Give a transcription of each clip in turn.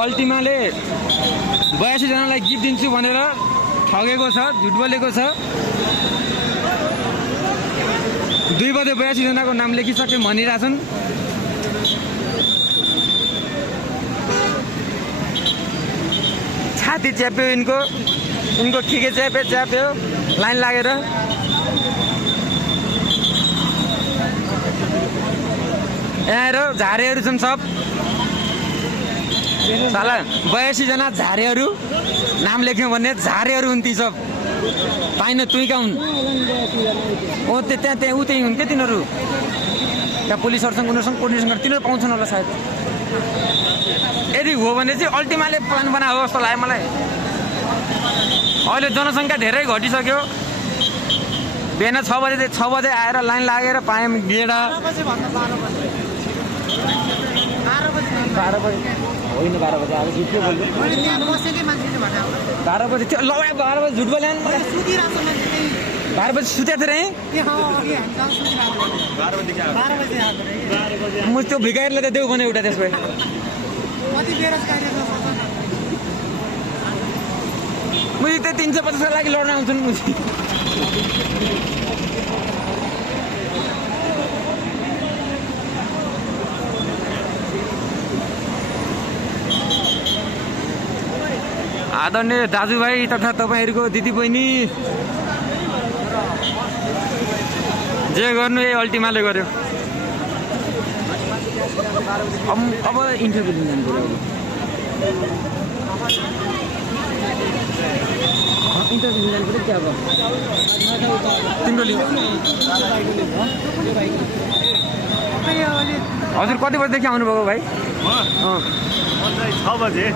अल्टिमाले 82 जनालाई गिफ्ट दिन्छु भनेर ठगेको छ, झुट बोलेको छ। 2 बजे 82 जनाको नाम लेखिसके भनिरहेछन्। छाती च्याप्यो इनको ठिकै च्याप्यो लाइन लागेर। यहाँ हेर झारेहरू छन् सब साला 82 जना झारेहरू नाम लेख्यो भने झारेहरू हुन् ती सब। पाइन तुई कहाँ हुन्? ओ त्यहाँ उतै हुन् के तिनीहरू? त्यहाँ पुलिसहरूसँग उनीहरूसँग कोर्डिनेसन गरेर तिनीहरू पाउँछन् होला सायद। यदि हो भने चाहिँ अल्टिमाले प्लान बनायो जस्तो लाग्यो मलाई। अहिले जनसङ्ख्या धेरै घटिसक्यो। बिहान 6 बजे आएर लाइन लागेर पायौँ गेडा। 12 बजे होइन 12 बजे आज झुट बोल्यो। 12 बजे थियो ल 12 बजे झुट बोल्यो। 12 बजे सुतेको थिएँ म त्यो भिकारीलाई त देऊ भने एउटा त्यसो भए मुझे त्यो 350 का लागि लड्न आउँछन् मुझे। आदरणीय दाजुभाइ तथा तपाईँहरूको दिदीबहिनी जे गर्नु यही अल्टिमाले गर्यो। अब इन्टरभ्यू दिनु जानु पर्यो। इन्टरभ्यू दिनु जानु पर्यो क्या अब तिम्रो लिनु। हजुर कति बजीदेखि आउनुभएको भाइ? 6 बजे।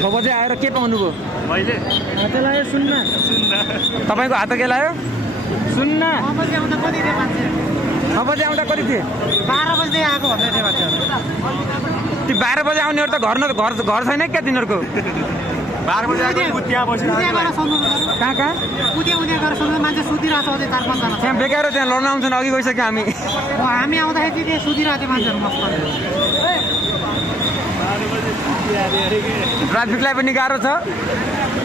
6 बजे आएर के पाउनुभयो? मैले हात लायो सुन्न। तपाईँको हात के लायो? सुन्न। 6 बजे आउँदा कति थिए? 12 बजे आएको भन्दै थियो मान्छेहरू। ती 12 बजे आउनेहरू त घर छैन क्या तिनीहरूको? 12 बजे आएको त्यहाँ बसेर कहाँ उद्या गरेर सुन्नु मान्छे सुतिरहेको छ अझै 4-5 जना। त्यहाँ बेकार त्यहाँ लड्न आउँछन्। अघि गइसक्यो हामी। हामी आउँदाखेरि चाहिँ सुतिरहेको थियो मान्छेहरू मस्त। ट्राफिकलाई पनि गाह्रो छ।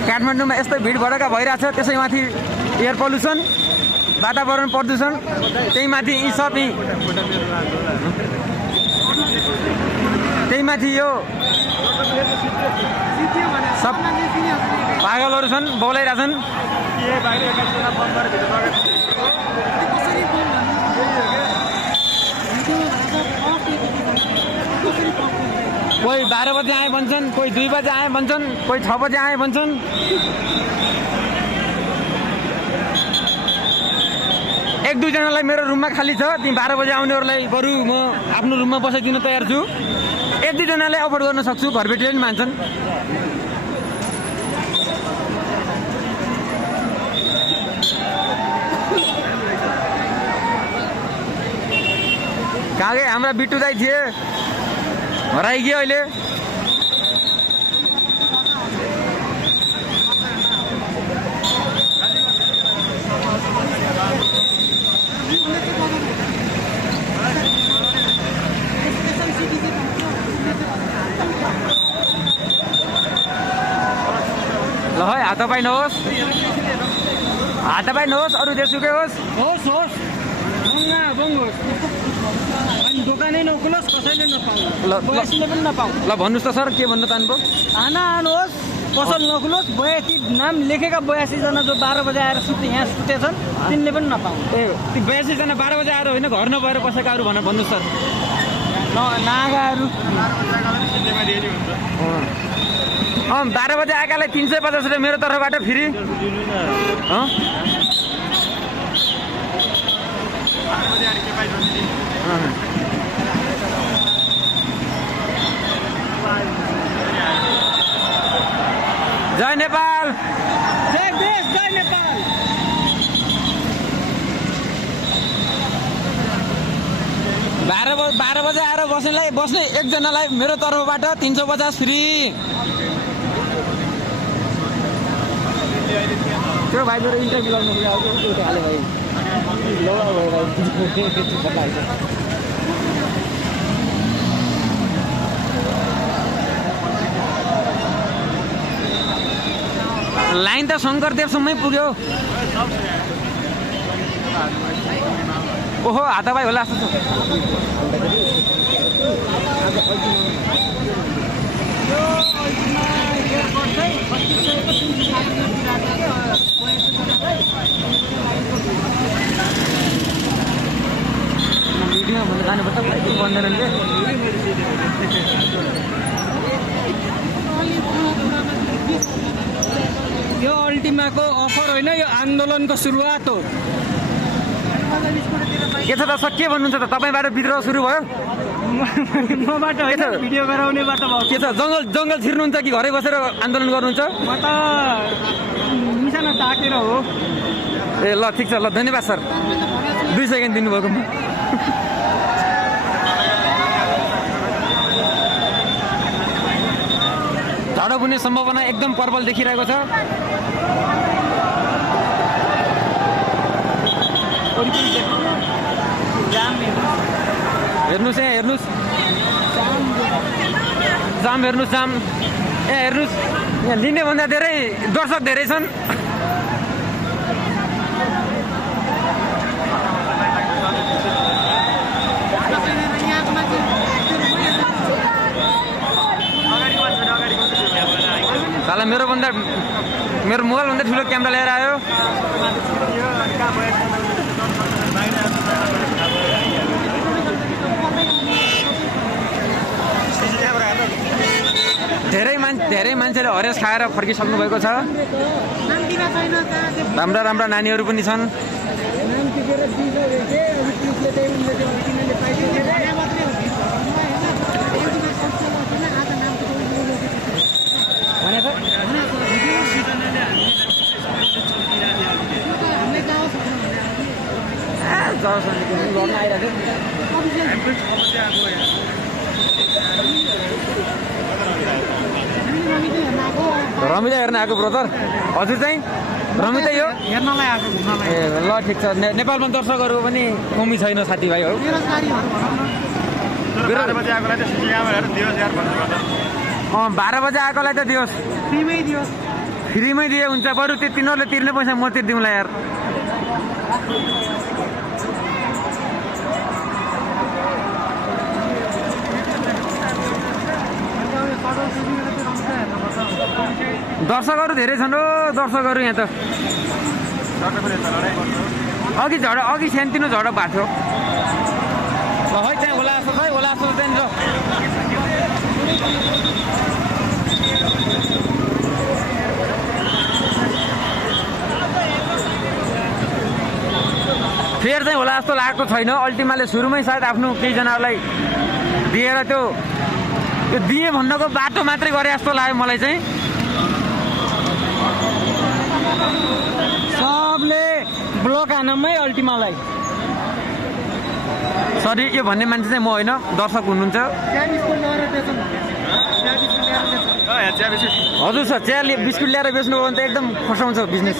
काठमाडौँमा यस्तै भिड भडका भइरहेछ। त्यसै माथि एयर पल्युसन, वातावरण प्रदूषण, त्यही माथि यी सब त्यही माथि यो सब पागलहरू छन्, बोलाइरहेछन्। कोही 12 बजे आए भन्छन्, कोही 2 बजे आए भन्छन्, कोही 6 बजे आए भन्छन्। एक दुई जनालाई मेरो रुममा खाली छ। ती 12 बजे आउनेहरूलाई बरु म आफ्नो रुममा बसाइदिन तयार छु। 1-2 जनालाई अफोर्ड गर्न सक्छु। घरबेटीले पनि मान्छन्। कहाँ गए हाम्रा बिट्टु दाइ थिए? हराइगयो अहिले। ल है हात पाइनुहोस्, हात पाइनुहोस्। अरू जेसुकै होस् होस् बङ्गोस् दोकानै नखुलोस्, कसैले नपाउँ, बयसीले पनि नपाउँ। ल भन्नुहोस् त सर के भन्न चाहनुभयो? खाना आउनुहोस्, पसल नखुलोस्। 82 नाम लेखेका 82 जना जो 12 बजे आएर यहाँ सुतेछन् तिनले पनि नपाउँ। ए ती 82 जना 12 बजे आएर होइन घर नभएर बसेकाहरू भनेर भन्नुहोस् सर। नागाहरू 12 बजे आएकालाई 350 रुपियाँ मेरो तर्फबाट फ्री। जय नेपाल, जय देश, जय नेपाल। 12 बजे आएर बस्ने एकजनालाई मेरो तर्फबाट 350 फ्री। त्यो भाइ मेरो इन्टरभ्यू गर्नु हाले भाइ। लाइन त शङ्करदेवसम्मै पुग्यो। ओहो हाताभाइ होला जस्तो छ। भिडियो भन्दा जानुपर्छ भन्दैनले। यो अल्टिमाको अफर होइन, यो आन्दोलनको सुरुवात हो। के छ दर्शक, के भन्नुहुन्छ त? तपाईँबाट विद्रोह सुरु भयो? मबाट होइन, भिडियो गराउनेबाट भयो। के छ, जङ्गल छिर्नुहुन्छ कि घरै बसेर आन्दोलन गर्नुहुन्छ? म त निशाना ताकेर हो। ए ल ठिक छ, ल धन्यवाद सर। 2 सेकेन्ड दिनुभएको। झडप हुने सम्भावना एकदम पर्पल देखिरहेको छ। हेर्नुहोस् यहाँ, हेर्नुहोस् जाम, हेर्नुहोस् जाम। यहाँ हेर्नुहोस्, यहाँ लिने भन्दा धेरै दर्शक धेरै छन्। साला मेरो मोबाइलभन्दा ठुलो क्यामेरा लिएर आयो। धेरै मान्छेले हरेस खाएर फर्किसक्नु भएको छ। राम्रा नानीहरू पनि छन्। रमिता हेर्न आएको ब्रदर, हजुर चाहिँ रमिता यो हेर्नलाई आएको, घुम्नलाई। ए ल ठिक छ। नेपालमा दर्शकहरू पनि कमी छैन साथीभाइहरू। 12 बजे आएकोलाई त सिटिङमा हेर दियोस् यार भन्नु पर्छ। 12 बजे आएकोलाई त दियोस्, फ्रीमै दियोस्। फ्रीमै दिए हुन्छ। बरु त्यो तिनीहरूले तिर्ने पैसा म तिर्दिउँला यार। दर्शकहरू धेरै छन् हो, दर्शकहरू यहाँ त। अघि सानोतिनो झडप भएको थियो। ल है त्यहाँ होला जस्तो छ, होला जस्तो त्यहाँनिर। फेयर चाहिँ होला जस्तो लागेको छैन। अल्टिमाले सुरुमै सायद आफ्नो केहीजनालाई दिएर त्यो दिए भन्नको बाटो मात्रै गरे जस्तो लाग्यो मलाई चाहिँ। सबले ब्लक हानमै अल्टिमालाई। सरी, यो भन्ने मान्छे चाहिँ म होइन, दर्शक हुनुहुन्छ। हजुर सर, चिया बिस्कुट ल्याएर बेच्नु हो भने त एकदम फसाउँछ बिजनेस।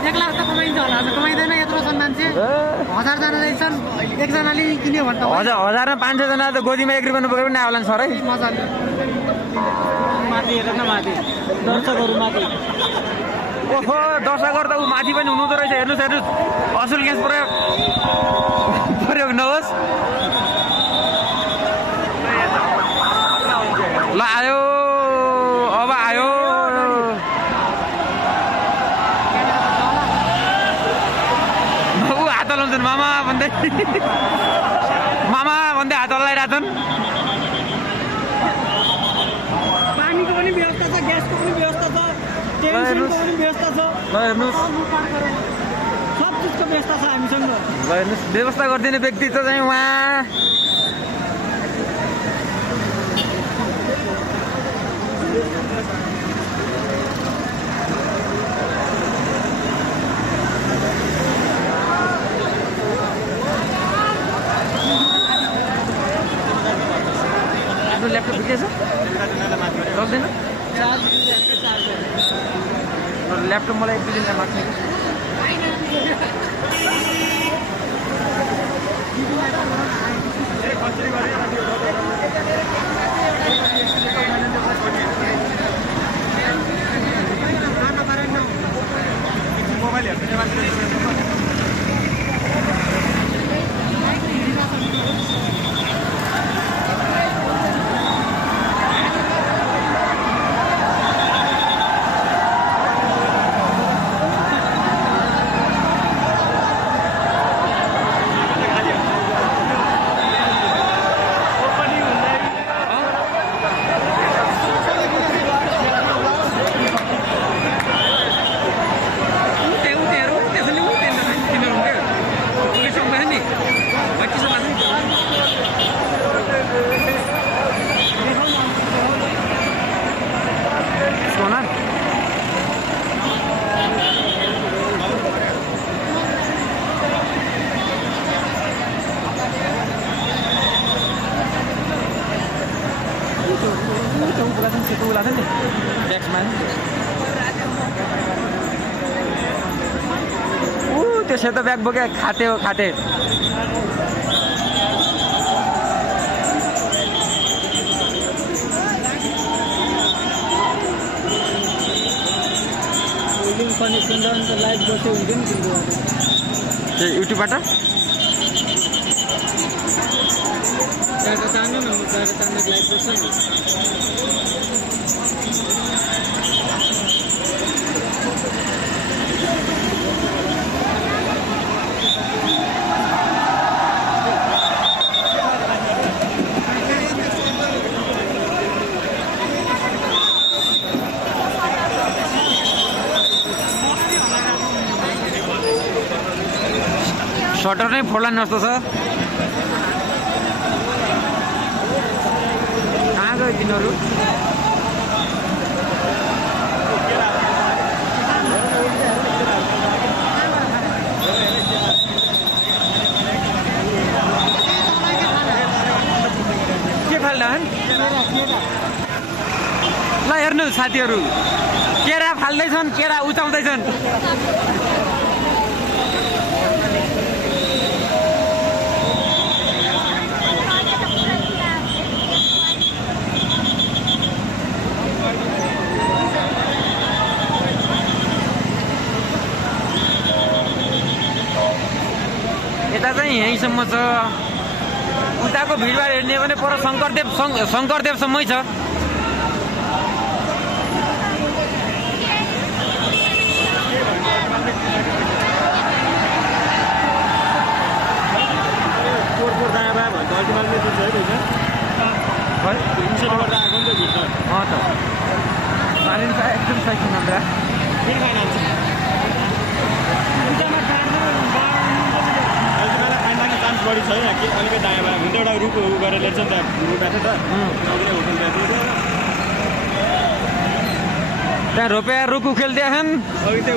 1 लाख त कमाइन्छ होला, कमाइँदैन यत्रो छन् मान्छे। 1000 जना रहेछन्, एकजनाले किन्यो भने त 1000 मा 500 जना त गोजीमा 1 रुपियाँ पुगेको पनि आउला नि सर है। मजाले माथि हेर न, माथि दर्शकहरू माथि। ओहो, दर्शकहरू त ऊ माथि पनि हुनुहुँदो रहेछ। हेर्नुहोस्, असुल ग्यास प्रयोग नहोस्। ल आयो, अब आयो। ऊ हात हल्लाउँछन् मामा भन्दै, मामा भन्दै हात हल्लाइरहेछन्। पानीको पनि व्यवस्था छ, ग्यासको पनि व्यवस्था छ, टेन्सनको पनि व्यवस्था छ। ल हेर्नुहोस्, सब चिजको व्यवस्था छ हामीसँग। ल हेर्नुहोस्, व्यवस्था गरिदिने व्यक्ति त चाहिँ उहाँ। ल्यापटप बिग्रेछ, चल्दैन। ल्यापटप मलाई 1-2 दिन लाग्छ कि। त्यो ऊ बोलाएको सेतो बोलाएको नि ट्याक्समा ऊ त्यो सेतो ब्याग बोके खाते हो खाते लिङ्क पनि सुन्दा नि त लाइभ बस्यो हुन्थ्यो नि तिम्रो त्यो युट्युबबाट डाटा तान्नु न म डाटा तान्दा लाइभ बस्छु नि सटर नै फोड्ला नि जस्तो छ कहाँ गयो तिनीहरू के फाल्छन् ल हेर्नु साथीहरू केरा फाल्दैछन् केरा उचाल्दैछन् यता चाहिँ यहीँसम्म छ उताको भिडभाड हेर्ने भने पर शङ्करदेवसम्मै छ एकदम सही नम्बर बढी छ कि अलिकति दायाँ बायाँ हुन त एउटा रुख गरेर ल्याउँछ नि त रुख आएको छ त्यहाँ रोपेर रुख उखेल्दिएछन्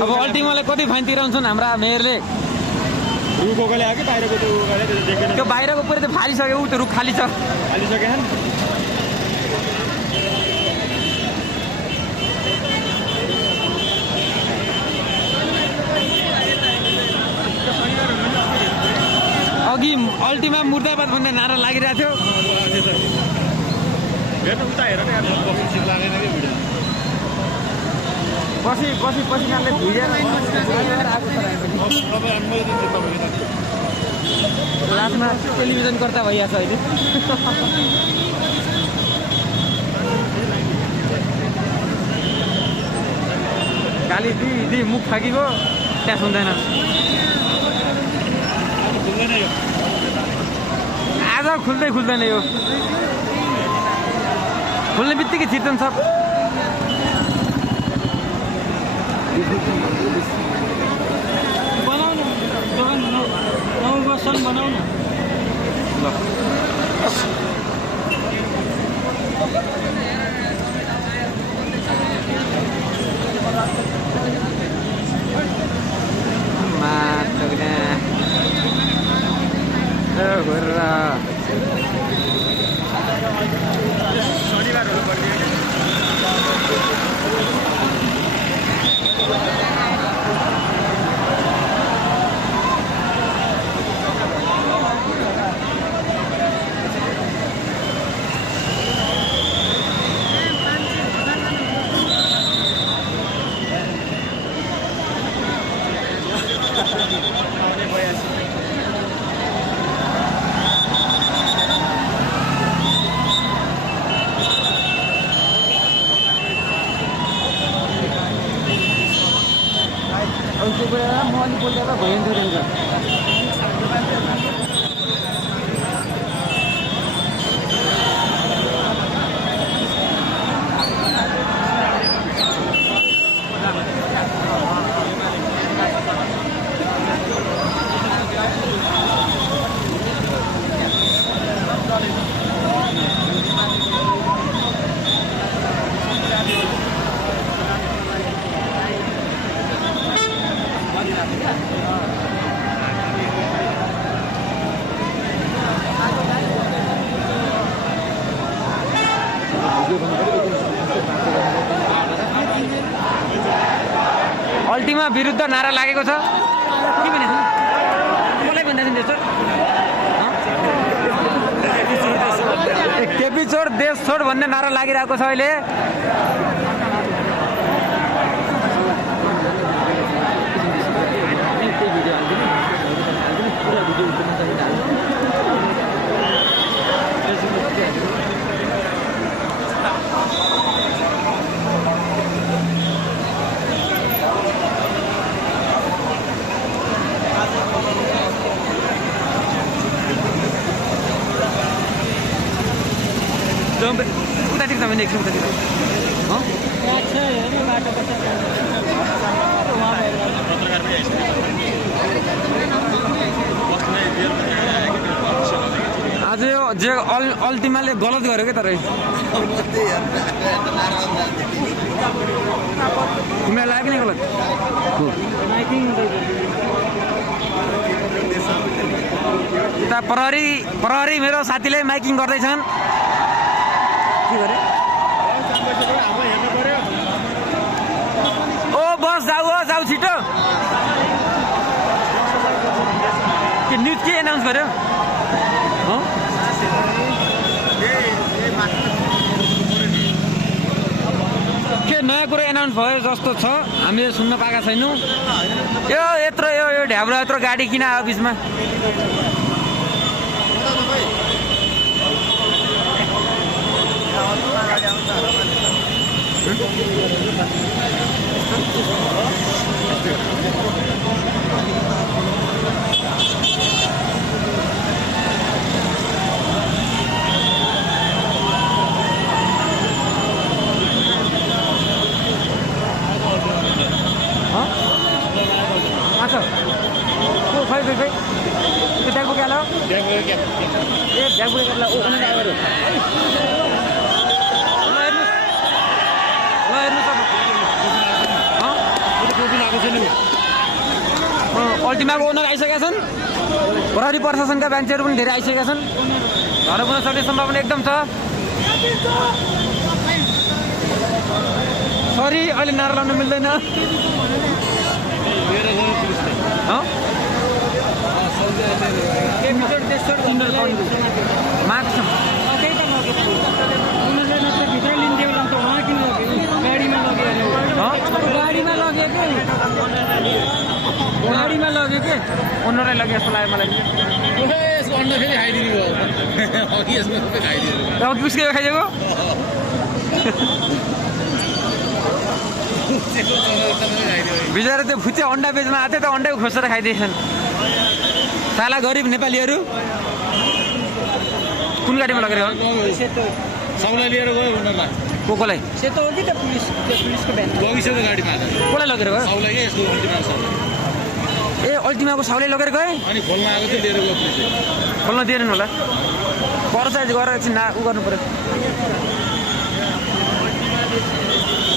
अब अल्टिमाले कति फाइन तिराउँछन् हाम्रा मेयरले रुख उखेले आयो कि बाहिरको त्यो गरे त्यो देखेन त्यो बाहिरको पुरै त फालिसक्यो ऊ त्यो रुख खाली छ हालिसकेछन् अघि अल्टिमा मुर्दाबाद भन्ने नारा लागिरहेको थियो हेर्नु उता हेर न बस्नु सिक लागेन कि भिडियो पछि नाले धुइएर लास्टमा टेलिभिजन कर्ता भइहाल्छ अहिले गाली दिई मुख थाकिको त्यहाँ सुन्दैन आज खुल्दैन यो खुल्ने बित्तिकै चिर्छन् सब बनाऊ न दोकान 9 वर्षसम्म बनाऊ न ल शनिबारहरू पर्ने म अलिक बोल्दा भइन्थ्यो रहेछ अल्टीमा विरुद्ध नारा लागेको छ के भने मलाई भन्दा त्यस्तो केपी छोड देश छोड भन्ने नारा लागिरहेको छ अहिले। उतातिर छ भने एकछिन उतातिर आज यो जे अल्टिमाले गलत गर्यो क्या तर तिमीलाई लाग्यो नि गलत उता प्रहरी मेरो साथीले माइकिङ गर्दैछन् के गरे ओ बस जाऊ छिटो के न्युज के एनाउन्स गर्यो के नयाँ कुरो एनाउन्स भयो जस्तो छ हामीले सुन्न पाएका छैनौँ। यो ढ्याब्रो यत्रो गाडी किन आयो बिचमा खै त्यो ब्यागको क्या ल ए ब्यागको ल अल्टिमाको ओनर आइसकेका छन्। प्रहरी प्रशासनका मान्छेहरू पनि धेरै आइसकेका छन्। घर पुग्न सक्ने सम्भावना एकदम छ। सरी अहिले नारा लाउन मिल्दैन। गाडीमा लग्यो के ओनरलाई लग्यो जस्तो लाग्यो मलाई। उसकै खाइदिएको बिचरा त्यो फुच्चे अन्डा बेच्न आएको थियो त अन्डा खोसेर खाइदिएछन् साला गरिब नेपालीहरू। कुन गाडीमा लगेर हो सबलाई लिएर गयो उनीहरूलाई कोलाई सेतो हो कि त पुलिसको भ्यान गइसक्यो गाडीमा कसलाई लगेर गयो सबलाई यस्तो ए अल्टिमाको साउले लगेर गए अनि खोल्न आएको थियो लिएर गयो पुलिसले खोल्न दिएन होला पर चाहिँ गएर एकछिन ऊ गर्नु पर्यो।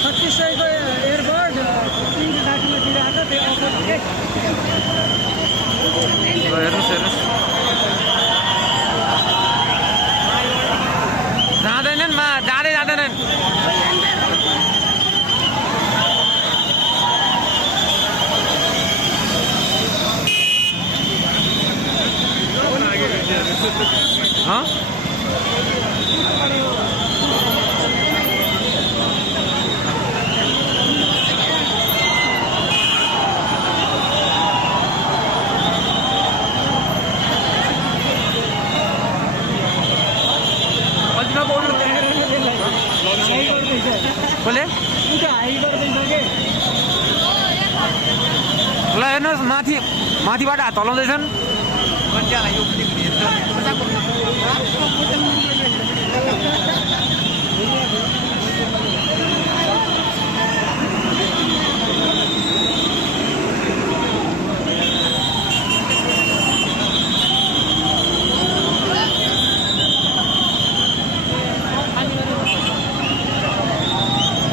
3600 को एयरबड 360 मा दिइराको त्यो अफर के हेर्नुहोस् जाँदैनन् जाँदैनन् बोले ल हेर्नुहोस् माथिबाट हात हल्लाउँदैछन्।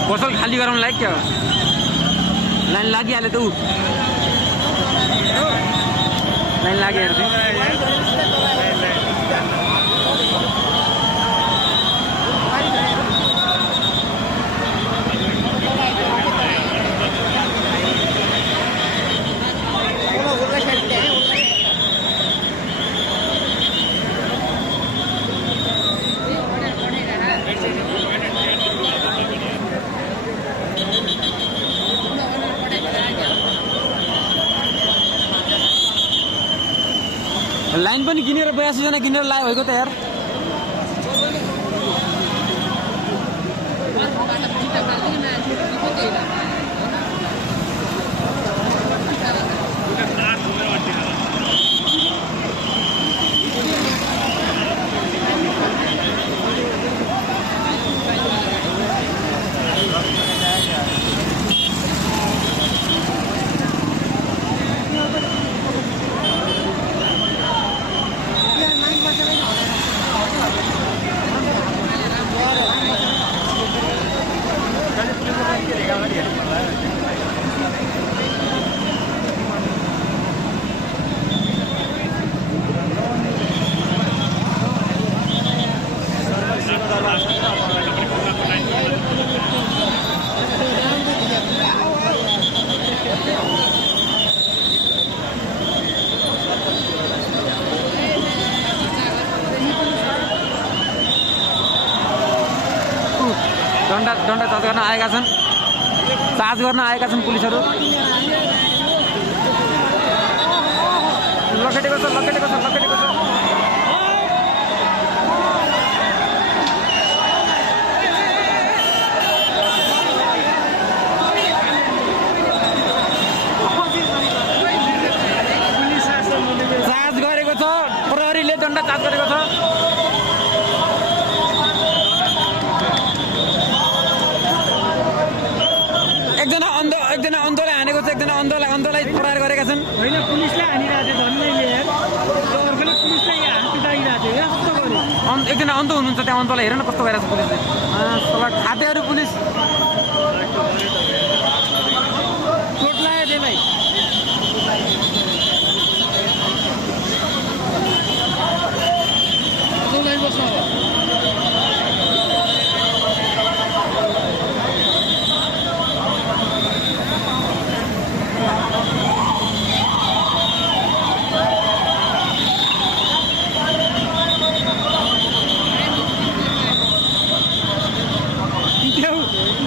पसल खाली गराउनु लाइक क्या लाइन लागिहाल्यो त ऊ लाइन लाग्यो हेर्दै जना किनेर लायो भएको त यार दण्ड गर्न आएका छन् चार्ज गर्न आएका छन् पुलिसहरू लखेटेको छ चार्ज गरेको छ प्रहरीले दण्ड चार्ज गरेको छ एकजना अन्धोलाई हानेको छ एकजना अन्धोलाई प्रहार गरेका छन् होइन पुलिसले हानिरहेको थियो धन्यले अर्कोले पुलिसलाई हानिरहेको थियो कस्तो गर्यो एकजना अन्ध हुनुहुन्छ त्यहाँ अन्धलाई हेर न कस्तो भइरहेको छ पुलिसले खातेहरू पुलिस चोट लाग्यो त्यसलाई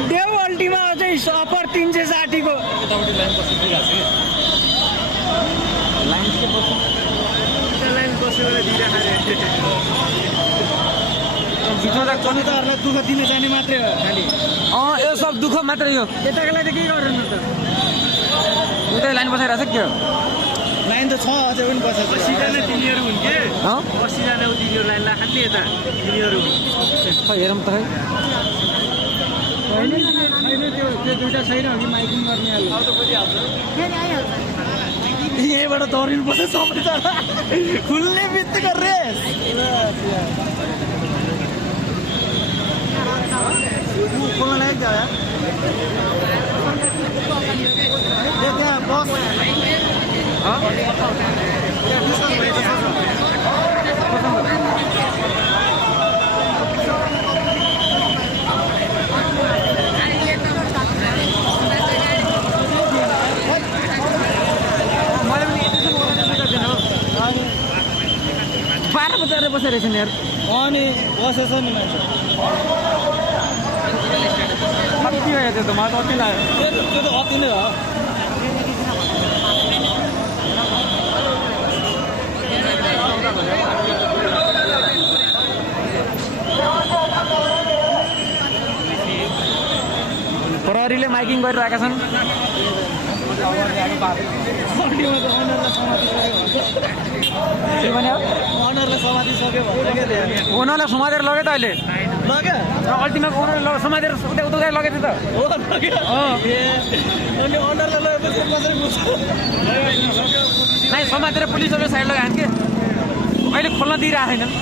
देव अल्टीमा चाहिँ अपर 360 को जनताहरूलाई दुःख दिन जाने मात्रै हो खालि यो सब दुःख मात्रै हो यताको लागि त के गर्नु त उतै लाइन बसाइरहेको छ के हो लाइन त छ अझै पनि बसेको 80 जना तिनीहरू हुन् के 80 जना तिनीहरू लाइन लाग्ने यता तिनीहरू खै हेरौँ त खै होइन त्यो दुइटा छैन कि माइकिङ गर्ने यहीँबाट दौडिनु पर्छ सबैजना खुल्ने बित्तिको रेस खोल्न लायक जग्गा त्यहाँ बस बजार बसेर रहेछ नि यार अनि बसेछ नि मान्छे कति भयो त्यो त मलाई त अति लाग्यो त्यो त अति नै हो प्रहरीले माइकिङ गरिरहेका छन् ओनरलाई समाति सक्यो ओनरलाई समातेर लग्यो त अहिले लग्यो अल्टिमा ओनरलाई समातेर उता उता लगेको थियो अनि ओनरलाई लगेपछि कसरी बुझ्छ नै समातेर पुलिसहरूले साइड लगाएन के अहिले खोल्न दिइरहेको छैनन्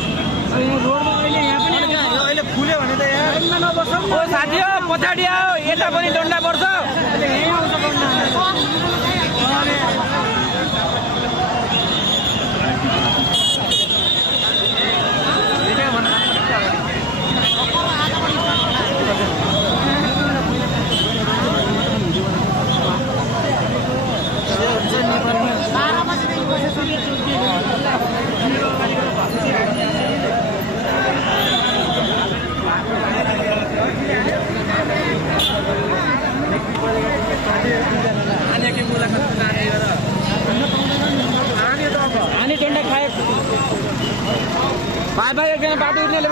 रोडमा अहिले यहाँ पनि अहिले खुल्यो भने त यहाँ नबस्छ ओ साथी हो पछाडि आऊ यता पनि डन्डा पर्छ यहीँ आउँछ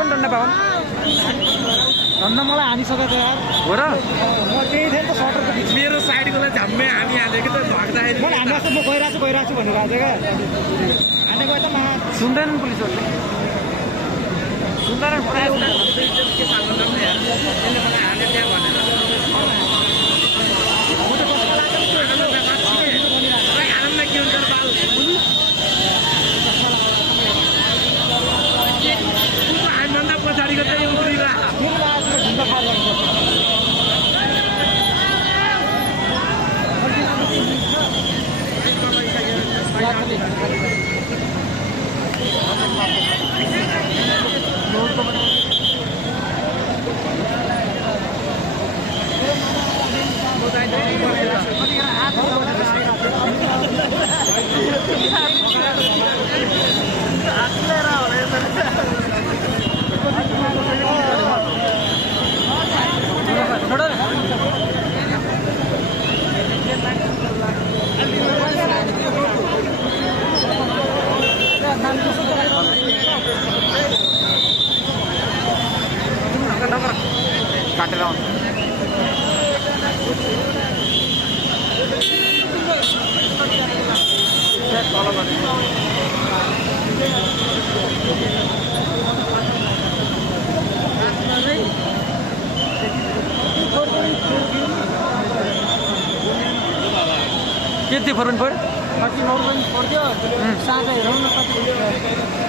पनि दण्ड पाउन् झन्डा मलाई हानिसकेको यार हो र म त्यही थिएँ नि त सटरको बिच मेरो साइडकोलाई झ्याम्मै हानिहाल्यो कि त झर्दाखेरि मैले हानिरहेको छु म गइरहेको छु भनेर आएको क्या हानेको त मा सुन्दैनन् पुलिसहरूले सुन्दैन प्रायः के सामान पनि यार यसले मलाई हाने त्यहाँ भनेर आनन्द के हुन्छ बाल हामीभन्दा पछाडिको चाहिँ उफ्रिरहेको काटेर आउँछ के फरक पर्यो कति नर्मल पर्थ्यो साँझ हेरौँ न कति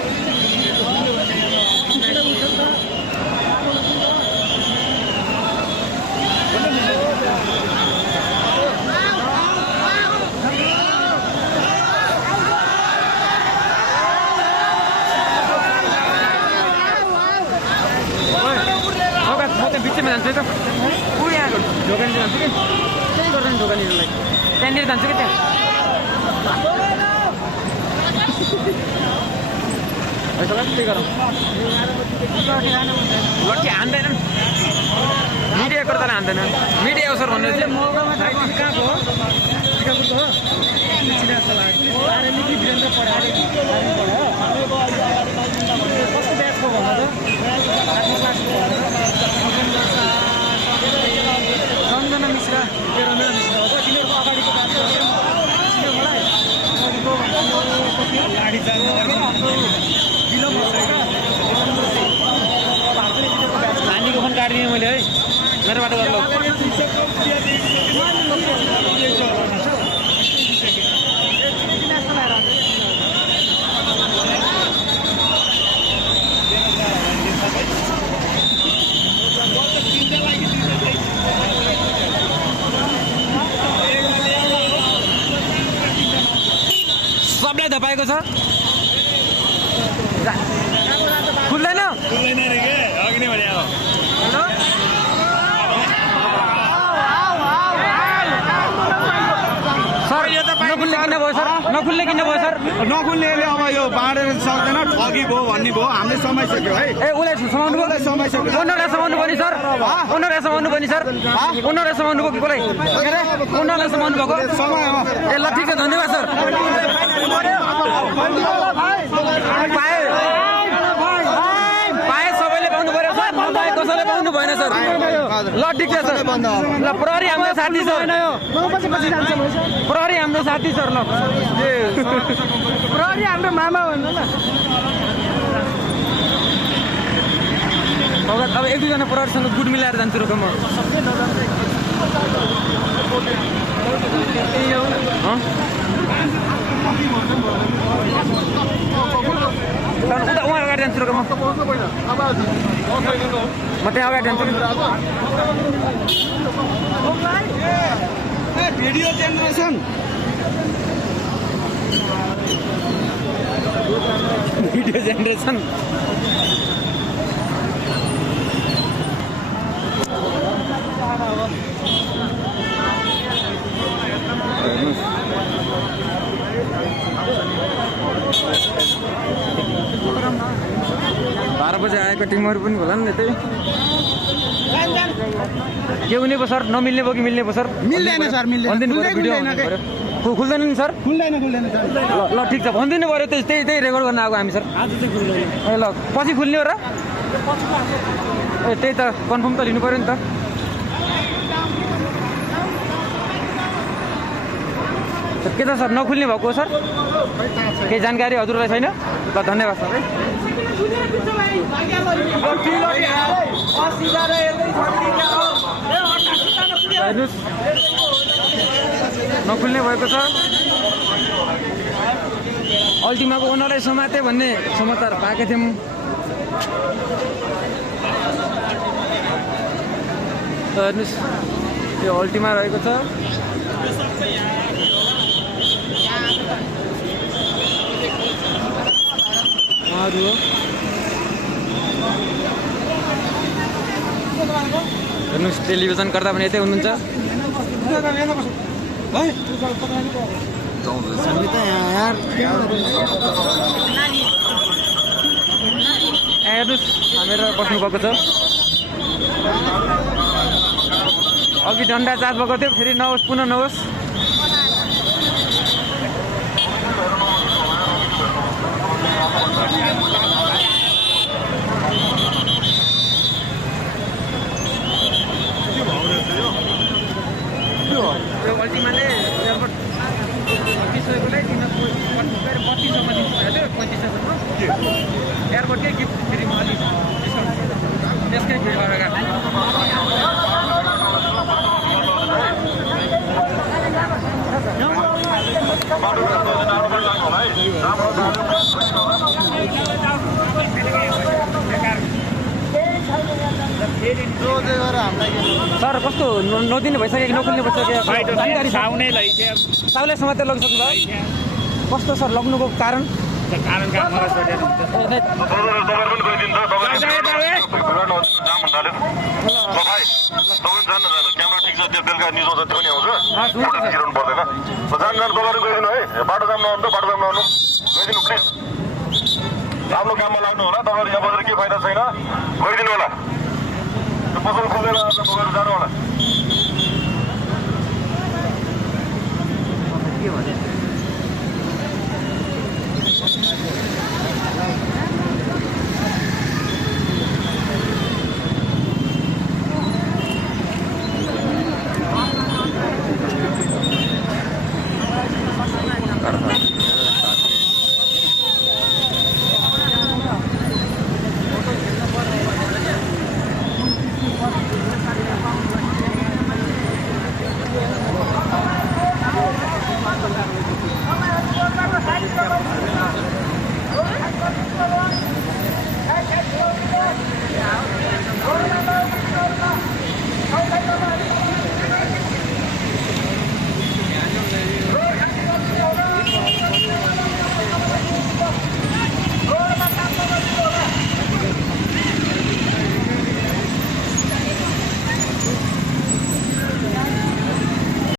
बिचमा जान्छु त ऊ यहाँ ढोकानी जान्छु कि त्यही गर्छ नि ढोकानीहरूलाई त्यहाँनिर जान्छु कि त्यहाँ त्यही गरौँ लट्ठी हान्दैनन् मिडिया गर्दा हान्दैन मिडिया अवसर भन्नु कहाँको हो टिकापुरको हो कस्तो ब्याचको भन्नु त रञ्जना मिश्रा यो रञ्जना मिश्रा हो त तिनीहरूको अगाडिको नानीको फोन काटिदिएँ मैले है मेरो बाटो गर्नु सबलाई धपाएको छ खुल्दैन रे के अघि नै भने हेलो सर यो त नखुल्ने किन भयो सर नखुल्ने किन भयो सर नखुल्नेले अब यो बाँडेर सक्दैन ठगी भयो भन्ने भयो हामीले समाइसक्यो है ए उसलाई समाउनु भयो समाइसक्यो उनीहरूलाई समाउनु भयो नि सर उनीहरूलाई समाउनु भयो नि सर उनीहरूलाई समाउनु भयो कि कसलाई उनीहरूलाई समाउनु भएको समय हो ए ल ठिक छ धन्यवाद सर पाए सबैले पाउनु पर्यो सर नपाए कसैले पाउनु भएन सर ल ठिक छ सर ल प्रहरी हाम्रो साथी सर प्रहरी हाम्रो साथी सर ल प्रहरी हाम्रो मामा भन्नु न अब एक दुईजना प्रहरीसँग गुड मिलाएर जान्छु रोक म उता उहाँ अगाडि जान्छु रोक म त्यहाँ अगाडि जान्छु भिडियो जेनेरेसन भिडियो जेनेरेसन बाह्र बजे आएको टिमहरू पनि होला नि त्यही के हुने भयो सर नमिल्ने भयो कि मिल्ने भयो सर मिल्दैन सर मिल्दैन भनिदिनु पऱ्यो खुल्दैन नि सर खुल्दैन सर ल ठिक छ भनिदिनु पऱ्यो त्यही रेकर्ड गर्न आएको हामी सर आज चाहिँ खुल्दैन ए ल पछि खुल्ने हो र ए त्यही त कन्फर्म त लिनु पऱ्यो नि त के त सर नखुल्ने भएको सर केही जानकारी हजुरलाई छैन ल धन्यवाद सर हेर्नुहोस् नखुल्ने भएको छ अल्टिमाको ओनरलाई समाते भन्ने समाचार पाएका थियौँ हेर्नुहोस् यो अल्टिमा रहेको छ उहाँहरू हो हेर्नुहोस् टेलिभिजन गर्दा पनि यतै हुनुहुन्छ हेर्नुहोस् हामीहरू बस्नुभएको छ अघि डन्डा चार्ज भएको थियो फेरि नहोस् पुनः नहोस् अल्टिमाले एयरपोर्ट 2500 3200मा दिनु भयो 3500सम्म एयरपोर्टकै गिफ्ट फ्रीमा अलिक डिस्काउन्ट त्यसकै फ्री गरेर सर कस्तो नदिने भइसक्यो कि नखुल्ने भइसक्यो जानकारी साउले समातेर लगिसक्नु भयो कस्तो सर लग्नुको कारण आफ्नो काममा लाग्नु होला तपाईँहरू यहाँ बसेर के फाइदा छैन गइदिनु होला पसल खोलेर तपाईँहरू जानु होला के भन्यो